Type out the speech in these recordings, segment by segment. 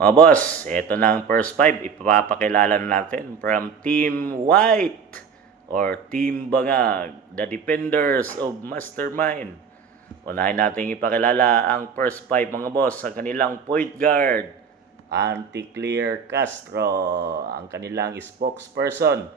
Mga boss, ito na ang first five. Ipapakilala na natin from Team White or Team Bangag, the defenders of Mastermind. Unahin natin ipakilala ang first five mga boss sa kanilang point guard. Anticlear Castro, ang kanilang spokesperson.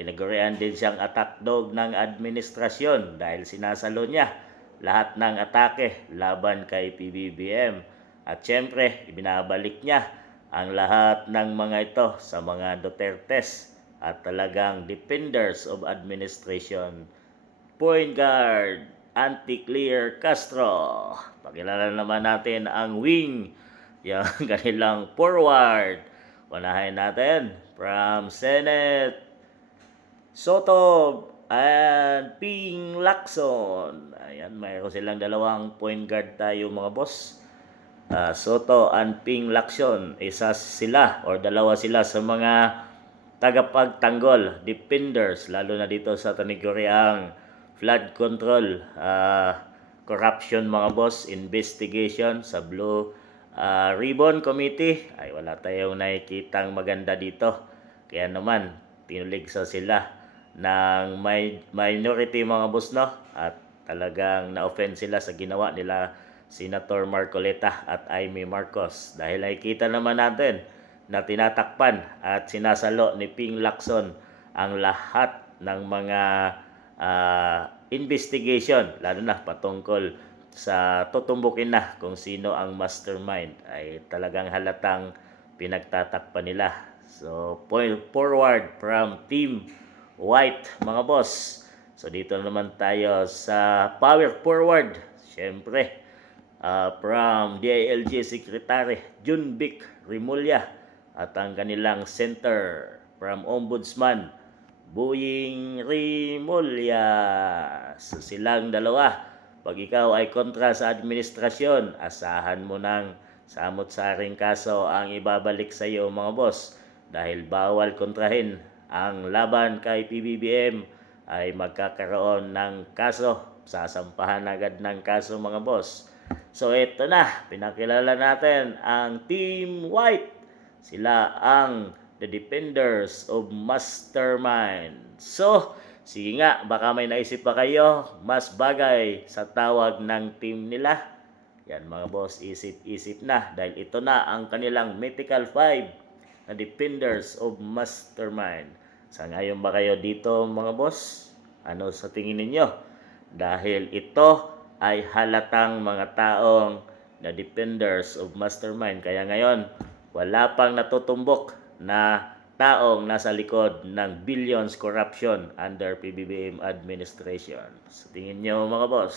Tinagurian din siyang attack dog ng administrasyon dahil sinasalo niya lahat ng atake laban kay PBBM. At syempre, ibinabalik niya ang lahat ng mga ito sa mga Dutertes at talagang defenders of administration. Point guard, Anticlear Castro. Pakilala naman natin ang wing, yung kanilang forward. Unahin natin from Senate Soto and Ping Lacson. Ayan, mayroon silang dalawang point guard tayo mga boss. Soto and Ping Lacson, isa sila or dalawa sila sa mga tagapagtanggol, defenders, lalo na dito sa taniguriang flood control, corruption mga boss, investigation sa Blue Ribbon Committee. Ay wala tayong nakikitang maganda dito. Kaya naman, pinuligsa sila ng minority mga boss, no? At talagang na-offend sila sa ginawa nila Senator Marcoleta at Amy Marcos. Dahil nakikita naman natin na tinatakpan at sinasalo ni Ping Lacson ang lahat ng mga investigation, lalo na patungkol sa tutumbukin na kung sino ang mastermind, ay talagang halatang pinagtatakpan nila. So, point forward from Team White mga boss. So, dito naman tayo sa power forward. Siyempre, from DILG Secretary Junvic Rimulya at ang kanilang center from Ombudsman Buying Rimulya. So, silang dalawa, pag ikaw ay kontra sa administrasyon, asahan mo ng samot-saring kaso ang ibabalik sa iyo mga boss, dahil bawal kontrahin ang laban kay PBBM ay magkakaroon ng kaso, sasampahan agad ng kaso mga boss. So ito na, pinakilala natin ang Team White. Sila ang the defenders of Mastermind. So, sige nga, baka may naisip pa kayo mas bagay sa tawag ng team nila. Yan mga boss, isip-isip na dahil ito na ang kanilang mythical five na defenders of Mastermind. Sa ngayon ba kayo dito mga boss? Ano sa tingin ninyo? Dahil ito ay halatang mga taong na defenders of Mastermind. Kaya ngayon, wala pang natutumbok na taong nasa likod ng billions corruption under PBBM administration. Sa tingin nyo mga boss?